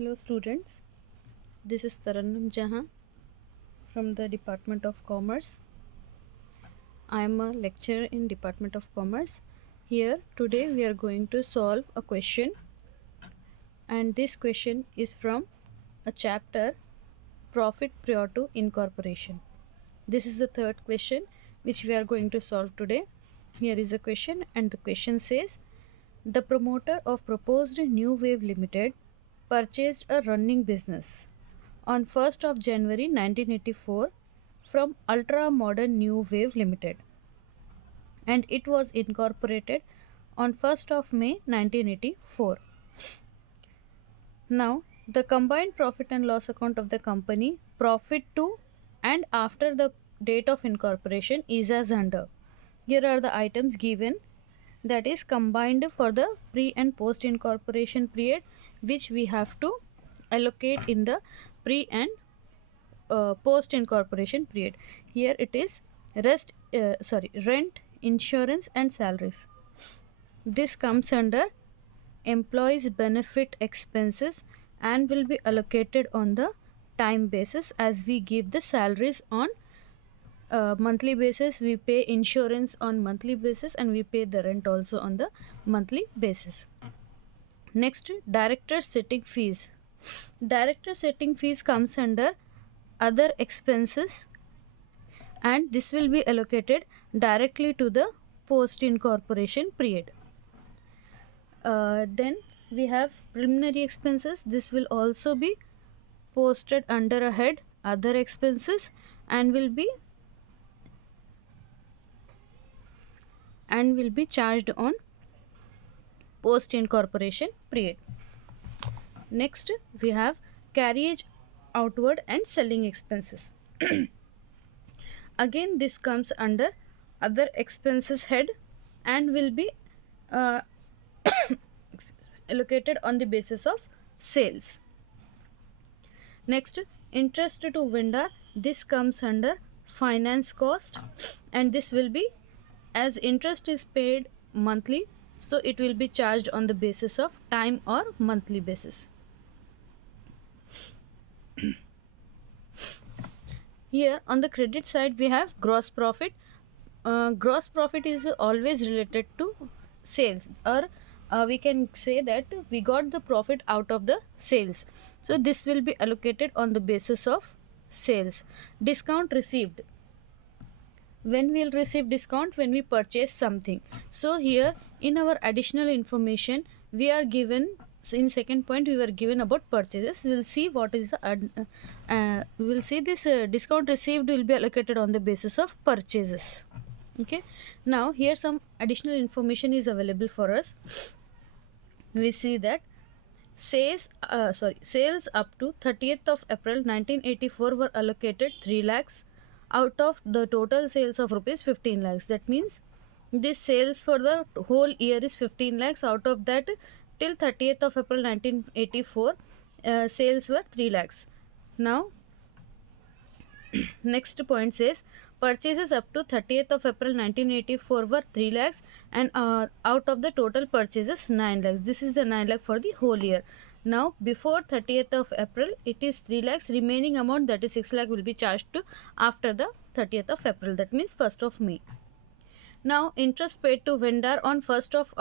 Hello students, this is Tarannum Jahan from the Department of Commerce. I am a lecturer in Department of Commerce. Here today we are going to solve a question, and this question is from a chapter Profit Prior to Incorporation. This is the third question which we are going to solve today. Here is a question, and the question says, the promoter of proposed New Wave Limited purchased a running business on 1st of January 1984 from Ultra Modern New Wave Limited, and it was incorporated on 1st of May 1984. Now, the combined profit and loss account of the company, profit to and after the date of incorporation, is as under. Here are the items given, that is combined for the pre and post incorporation period, which we have to allocate in the pre and post incorporation period. Here it is rent, insurance and salaries. This comes under employees benefit expenses and will be allocated on the time basis, as we give the salaries on monthly basis, we pay insurance on monthly basis, and we pay the rent also on the monthly basis. Next, director setting fees. Director setting fees comes under other expenses, and this will be allocated directly to the post incorporation period. Then we have preliminary expenses. This will also be posted under a head other expenses and will be charged on post incorporation period. Next, we have carriage, outward and selling expenses. Again, this comes under other expenses head and will be allocated on the basis of sales. Next, interest to vendor. This comes under finance cost, and this will be, as interest is paid monthly, so it will be charged on the basis of time or monthly basis. Here on the credit side we have gross profit. Gross profit is always related to sales, or we can say that we got the profit out of the sales, so this will be allocated on the basis of sales. Discount received. When we will receive discount? When we purchase something. So here in our additional information we are given, in second point we were given about purchases. We will see what is the we will see this discount received will be allocated on the basis of purchases. Okay, now here some additional information is available for us. We see that sales up to 30th of April 1984 were allocated 3 lakhs out of the total sales of rupees 15 lakhs. That means this sales for the whole year is 15 lakhs. Out of that, till 30th of April 1984 sales were 3 lakhs. Now next point says purchases up to 30th of April 1984 were 3 lakhs, and out of the total purchases 9 lakhs. This is the 9 lakh for the whole year. Now before 30th of April it is 3 lakhs. Remaining amount, that is 6 lakh, will be charged to after the 30th of April, that means 1st of May. Now interest paid to vendor on 1st of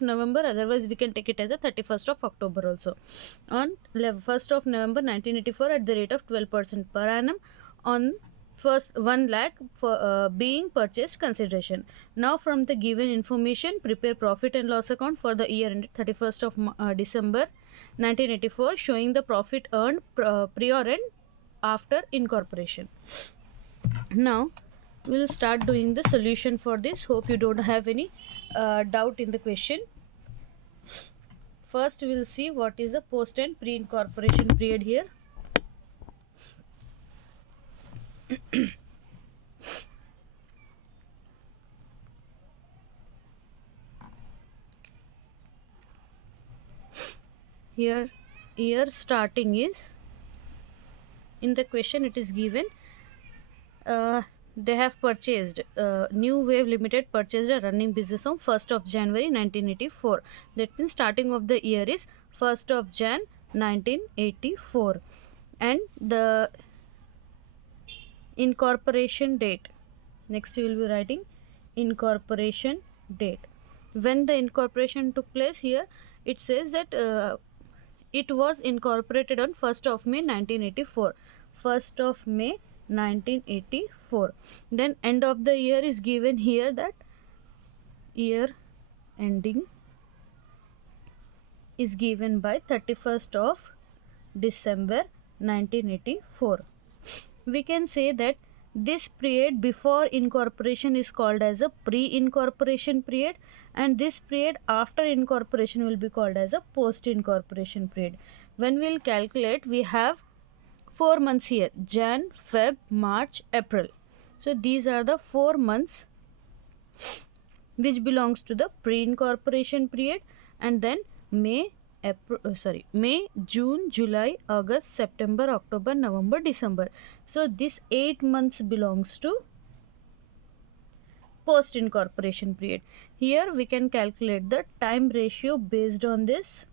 November, otherwise we can take it as a 31st of October also, on 1st of November 1984 at the rate of 12% per annum on first 1 lakh for being purchased consideration. Now from the given information, prepare profit and loss account for the year ended 31st of December 1984, showing the profit earned prior and after incorporation. Now we will start doing the solution for this. Hope you don't have any doubt in the question. First we will see what is the post and pre incorporation period here. Here year starting is, in the question it is given they have purchased New Wave Limited purchased a running business on 1st of January 1984. That means starting of the year is 1st of Jan 1984. And the incorporation date, next you will be writing incorporation date. When the incorporation took place, here it says that it was incorporated on 1st of May 1984. 1st of May 1984. Then end of the year is given here, that year ending is given by 31st of December 1984. We can say that this period before incorporation is called as a pre-incorporation period, and this period after incorporation will be called as a post-incorporation period. When we will calculate, we have 4 months here: Jan, Feb, March, April. So these are the 4 months which belongs to the pre-incorporation period, and then May, June, July, August, September, October, November, December. So this 8 months belongs to post incorporation period. Here we can calculate the time ratio based on this.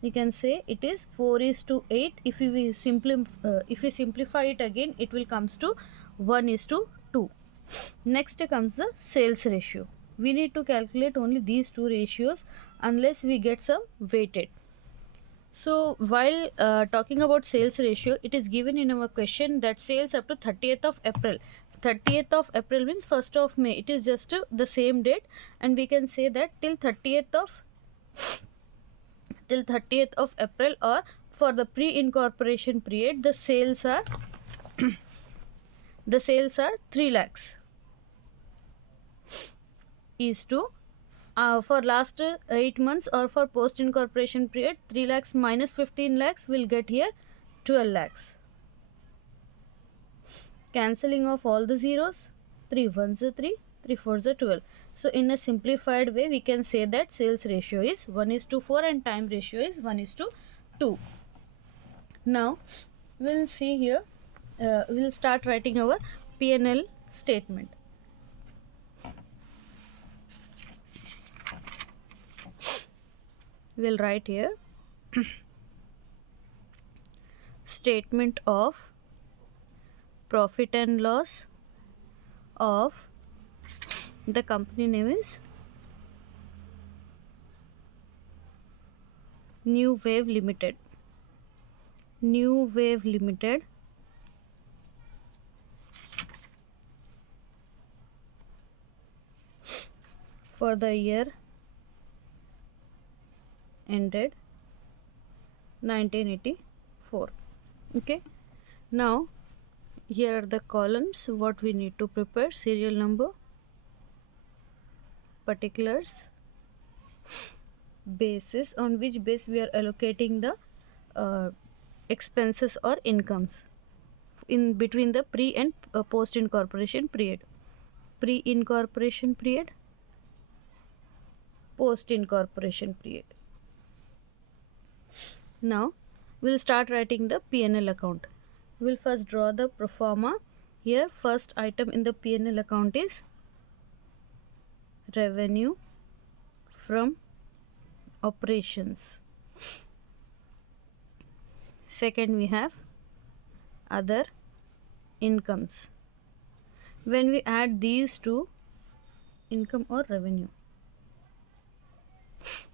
We can say it is 4:8. If we simplify it again, it will comes to 1:2. Next comes the sales ratio. We need to calculate only these two ratios unless we get some weighted. So while talking about sales ratio, it is given in our question that sales up to 30th of April. 30th of April means 1st of May. It is just the same date, and we can say that till 30th of April, or for the pre-incorporation period, the sales are 3 lakhs is to for last 8 months, or for post incorporation period, 3 lakhs minus 15 lakhs will get here 12 lakhs. Cancelling of all the zeros, 3 ones are 3, 3 fours are 12. So in a simplified way, we can say that sales ratio is 1:4 and time ratio is 1:2. Now we'll see here, we'll start writing our P&L statement. We'll write here statement of profit and loss of the company name is New Wave Limited. New Wave Limited for the year ended 1984. Okay, now here are the columns what we need to prepare: serial number, particulars, basis on which base we are allocating the expenses or incomes in between the pre and post incorporation period. Pre incorporation period, post incorporation period. Now we'll start writing the P&L account. We'll first draw the pro forma. Here first item in the P&L account is revenue from operations. Second, we have other incomes. When we add these two, income or revenue,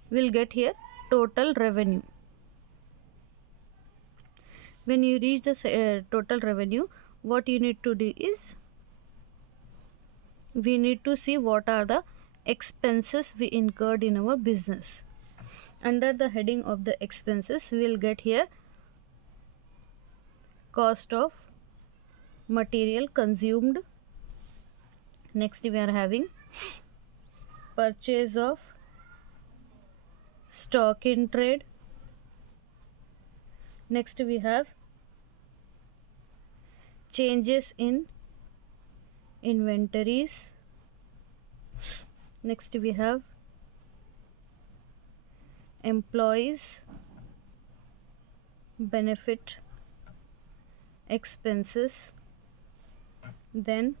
we'll get here total revenue. When you reach the total revenue, what you need to do is we need to see what are the expenses we incurred in our business. Under the heading of the expenses, we will get here cost of material consumed. Next, we are having purchase of stock in trade. Next, we have changes in inventories. Next, we have employees benefit expenses. Then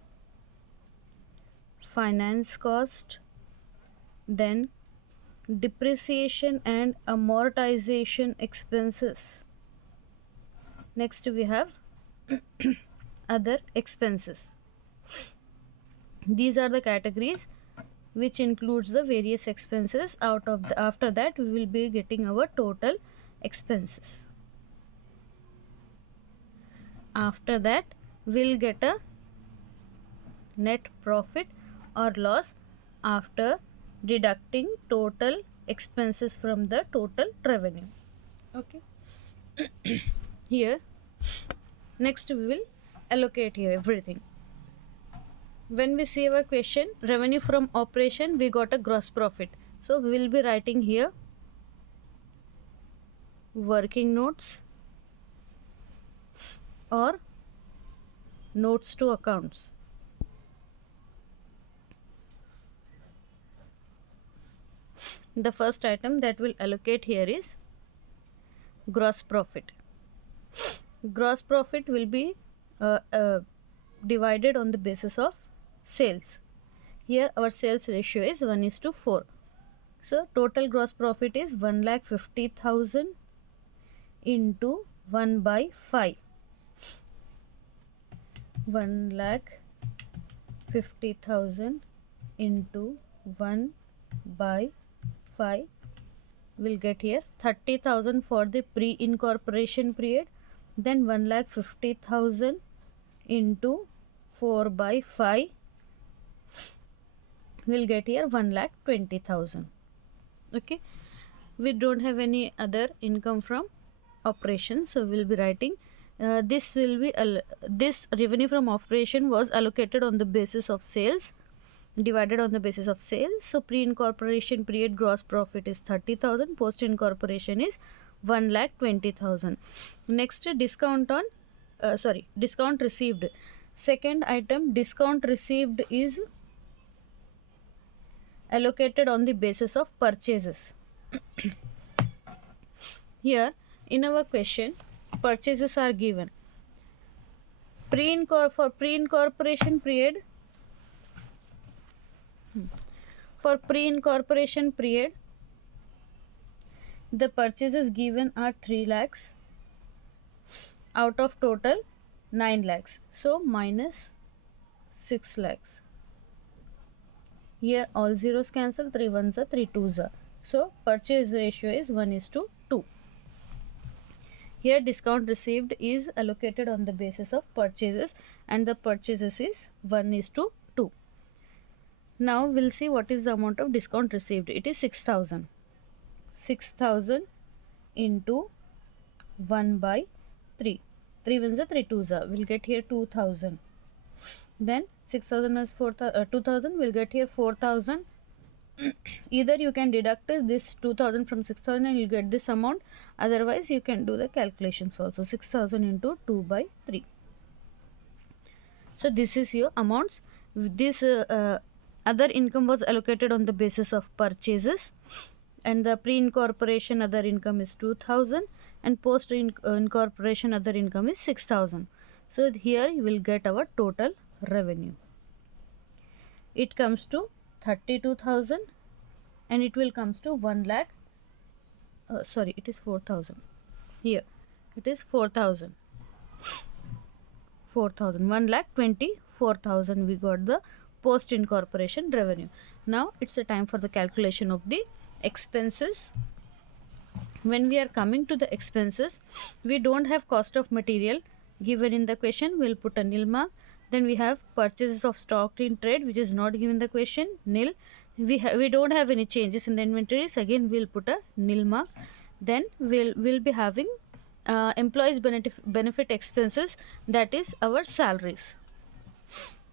finance cost. Then depreciation and amortization expenses. Next we have other expenses. These are the categories which includes the various expenses. After that we will be getting our total expenses. After that we'll get a net profit or loss after deducting total expenses from the total revenue. Okay. Here next we will allocate here everything. When we see our question revenue from operation, we got a gross profit, so we will be writing here working notes or notes to accounts. The first item that will allocate here is gross profit. Gross profit will be divided on the basis of sales. Here our sales ratio is 1:4. So total gross profit is 1,50,000 into 1 by 5. 1,50,000 into 1 by 5 will get here 30,000 for the pre-incorporation period, then 1,50,000 into 4 by 5 will get here 1,20,000. Okay, we don't have any other income from operation, so we'll be writing this revenue from operation was allocated on the basis of sales, divided on the basis of sales. So pre-incorporation period gross profit is 30,000, post-incorporation is 1,20,000. Next, discount received. Second item, discount received is allocated on the basis of purchases. Here in our question purchases are given. For pre-incorporation period, the purchases given are 3 lakhs out of total 9 lakhs, so minus 6 lakhs. Here all zeros cancel, 3 ones are 3 twos are, so purchase ratio is 1:2. Here discount received is allocated on the basis of purchases and the purchases is 1:2. Now we'll see what is the amount of discount received. It is 6,000. 6,000 into 1 by 3. 3 ones are 3 twos are. We'll get here 2,000. Then 6,000 as 2,000 will get here 4,000. Either you can deduct this 2,000 from 6,000 and you'll get this amount. Otherwise you can do the calculations also. 6,000 into 2 by 3. So this is your amounts. This other income was allocated on the basis of purchases, and the pre-incorporation other income is 2,000 and post-incorporation other income is 6,000. So here you will get our total revenue. It comes to 32,000 and it will comes to 1 lakh. It is 4,000. Here it is 4,000. 1,24,000 we got the post incorporation revenue. Now it's a time for the calculation of the expenses. When we are coming to the expenses, we don't have cost of material given in the question, we'll put a nil mark. Then we have purchases of stock in trade, which is not given in the question, nil. We don't have any changes in the inventories, again we'll put a nil mark. Then we'll be having employees benefit expenses, that is our salaries.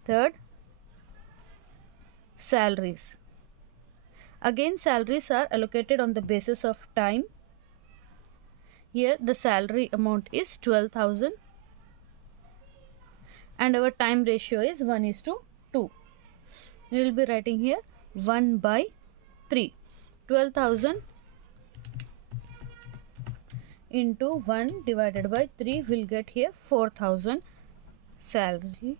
Third, salaries. Again salaries are allocated on the basis of time. Here the salary amount is 12,000 and our time ratio is 1:2. We will be writing here 1 by 3. 12,000 into 1 divided by 3 will get here 4,000 salary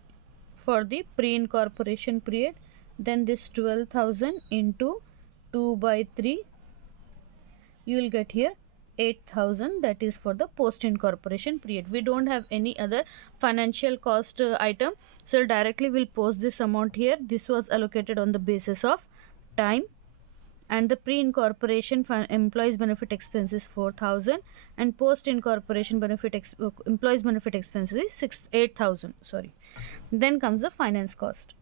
for the pre-incorporation period. Then this 12,000 into 2 by 3 you will get here 8,000, that is for the post incorporation period. We don't have any other financial cost item, so directly we'll post this amount here. This was allocated on the basis of time, and the pre-incorporation employees benefit expenses 4,000, and post-incorporation employees benefit expenses is 8,000. Sorry. Then comes the finance cost.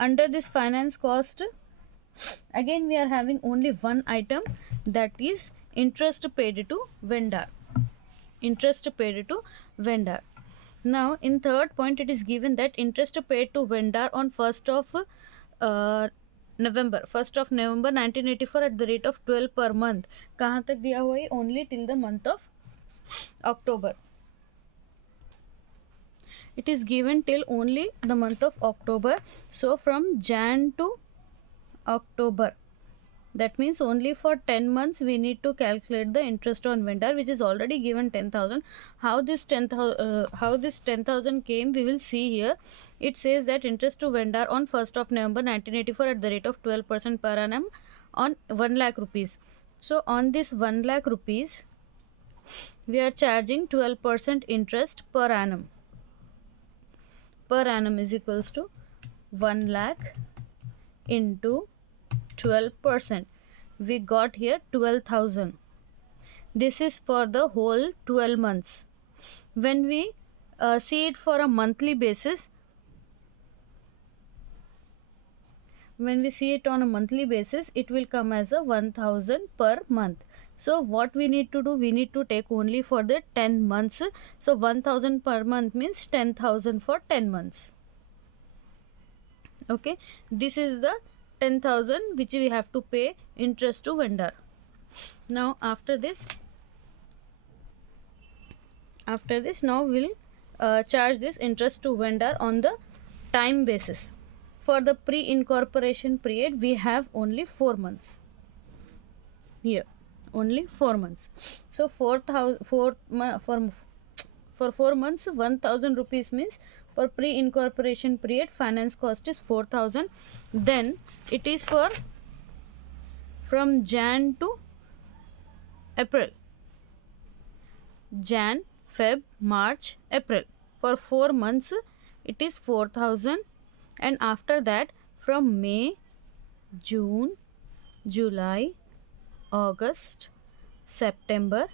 Under this finance cost, again we are having only one item, that is interest paid to vendor. Interest paid to vendor. Now in third point it is given that interest paid to vendor on 1st of November 1984 at the rate of 12 per month. कहाँ तक दिया हुआ है? Only till the month of October. It is given till only the month of October. So from Jan to October, that means only for 10 months we need to calculate the interest on vendor, which is already given 10,000. How this 10,000 came, we will see here. It says that interest to vendor on 1st of November 1984 at the rate of 12% per annum on 1 lakh rupees. So on this 1 lakh rupees, we are charging 12% interest per annum. Per annum is equals to 1 lakh into 12%. We got here 12,000. This is for the whole 12 months. When we see it for a monthly basis, when we see it on a monthly basis, it will come as a 1,000 per month. So what we need to do, we need to take only for the 10 months. So 1,000 per month means 10,000 for 10 months. Okay, this is the 10,000 which we have to pay interest to vendor. Now after this now we'll charge this interest to vendor on the time basis. For the pre-incorporation period, we have only 4 months. Here only 4 months. So for 4 months 1,000 rupees means for pre-incorporation period finance cost is 4,000. Then it is for from Jan to April. Jan, Feb, March, April. For 4 months it is 4,000, and after that from May, June, July, August, September,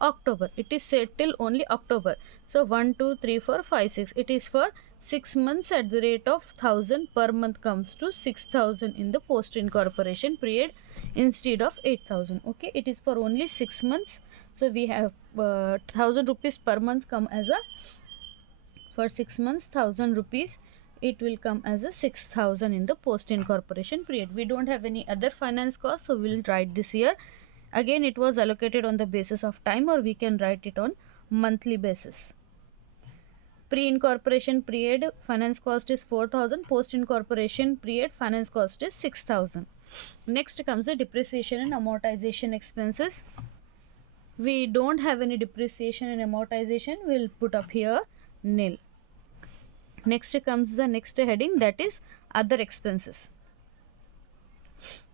October. It is set till only October. So 1, 2, 3, 4, 5, 6. It is for 6 months at the rate of 1,000 per month comes to 6,000 in the post incorporation period instead of 8,000. Okay, it is for only 6 months. So we have 1,000 rupees per month come as a, for 6 months 1,000 rupees. It will come as a 6,000 in the post incorporation period. We don't have any other finance cost, so we'll write this here. Again it was allocated on the basis of time, or we can write it on monthly basis. Pre-incorporation period finance cost is 4,000, post-incorporation period finance cost is 6,000. Next comes the depreciation and amortization expenses. We don't have any depreciation and amortization, we'll put up here nil. Next comes the next heading, that is other expenses.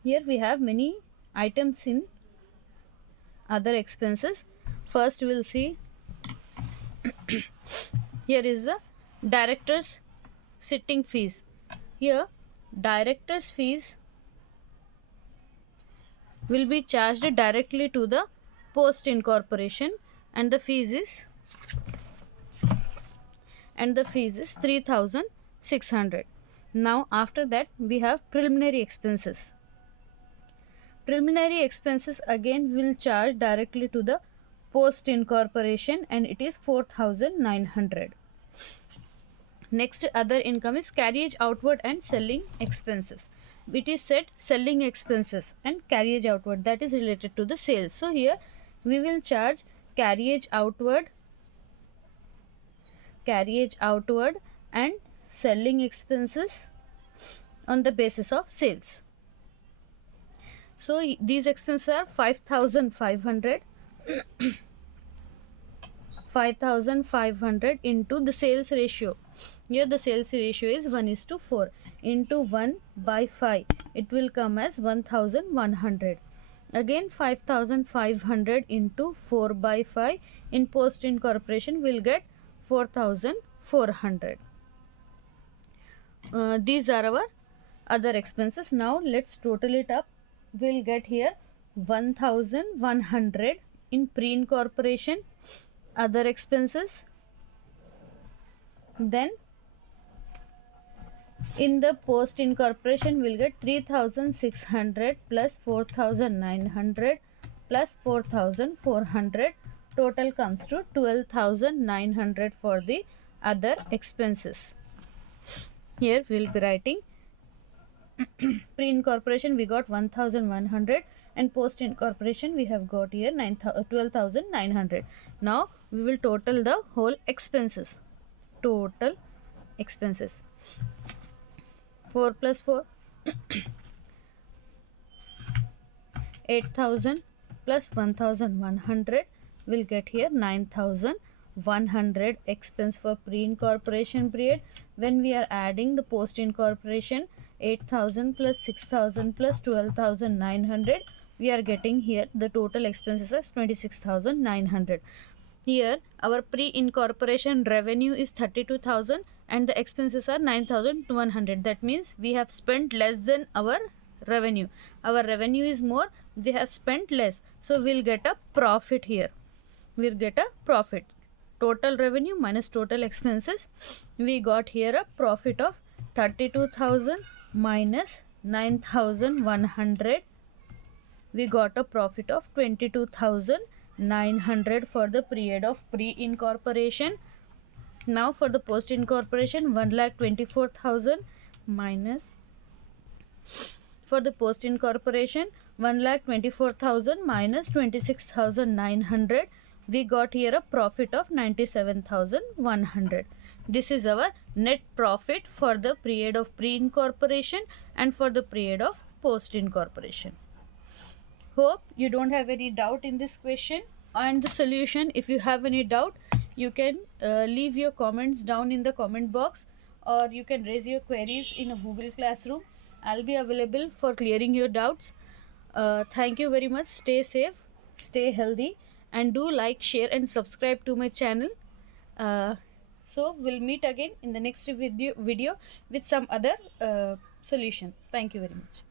Here we have many items in other expenses. First we'll see here is the directors sitting fees. Here directors fees will be charged directly to the post incorporation, and the fees is 3,600. Now after that we have preliminary expenses. Preliminary expenses again will charge directly to the post incorporation, and it is 4,900. Next other income is carriage outward and selling expenses. It is said selling expenses and carriage outward, that is related to the sales. So here we will charge carriage outward and selling expenses on the basis of sales. So these expenses are 5,500 5,500 into the sales ratio. Here the sales ratio is 1:4 into 1/5 it will come as 1100. Again 5500 into 4 by 5 in post incorporation will get 4400. These are our other expenses. Now let's total it up. We'll get here 1100 in pre-incorporation other expenses. Then in the post incorporation we'll get 3600 plus 4900 plus 4400. Total comes to 12900 for the other expenses. Here we'll be writing pre-incorporation we got 1100 and post incorporation we have got here 12900. Now we will total the whole expenses. Total expenses 4 plus 4 8000 plus 1100 will get here 9100 expense for pre-incorporation period. When we are adding the post incorporation 8000 plus 6000 plus 12900, we are getting here the total expenses as 26900. Here our pre-incorporation revenue is 32,000 and the expenses are 9,100. That means we have spent less than our revenue. Our revenue is more, we have spent less. So we'll get a profit here. We'll get a profit. Total revenue minus total expenses. We got here a profit of 32,000 minus 9,100. We got a profit of 22,900 for the period of pre-incorporation. Now for the post incorporation 1,24,000 minus for the post incorporation 1,24,000 minus 26,900. We got here a profit of 97,100. This is our net profit for the period of pre-incorporation and for the period of post incorporation. Hope you don't have any doubt in this question and the solution. If you have any doubt, you can leave your comments down in the comment box, or you can raise your queries in a Google Classroom. I'll be available for clearing your doubts. Thank you very much. Stay safe, stay healthy, and do like, share and subscribe to my channel. So we'll meet again in the next video with some other solution. Thank you very much.